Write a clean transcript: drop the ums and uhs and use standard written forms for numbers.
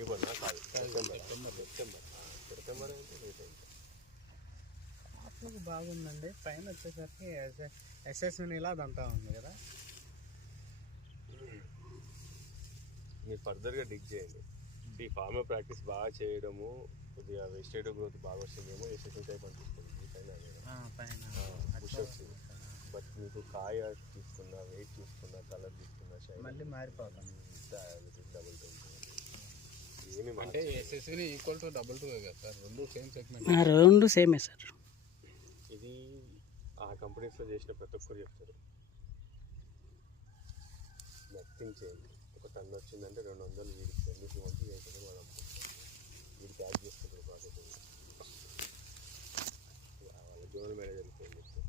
ఆగిపోయినా కాదు సెప్టెంబర్ అంటే లేట్ అయింది. ఆత్మకు బాగుందండి. పైన వచ్చేసరికి ఎస్ఎస్విని ఇలా అదంతా ఉంది కదా. మీరు ఫర్దర్గా డిగ్ చేయండి. ఈ ఫార్మర్ ప్రాక్టీస్ బాగా చేయడము, కొద్దిగా వెజిటేటివ్ గ్రోత్ బాగా వస్తుందేమో ఎస్ఎస్ఎన్ టైప్ అనిపిస్తుంది ఈ పైన పుషప్స్. బట్ మీకు కాయ చూసుకున్నా, వెయిట్ చూసుకున్నా, కలర్ చూసుకున్నా, షైన్ మళ్ళీ మారిపోతుంది. డబుల్ ఏమి అంటే ఎస్ఎస్విని ఈక్వల్ టు డబుల్ 2 కదా సార్, రెండు సేమ్ సెగ్మెంట్. రెండు సేమే సార్. ఇది ఆ కంపెనీస్లో చేసిన ప్రతి ఒక్కరు చెప్తారు. నథింగ్ చేయండి. ఒక టన్ వచ్చిందంటే 200 వీడికి ఎన్నికి వంటి 800 వాళ్ళు అమ్ముకుంటారు. వీడు ప్యాక్ చేసుకుంటారు ప్రాసెస్. వాళ్ళ జోనల్ మేనేజర్కి ఫోన్ చేస్తారు.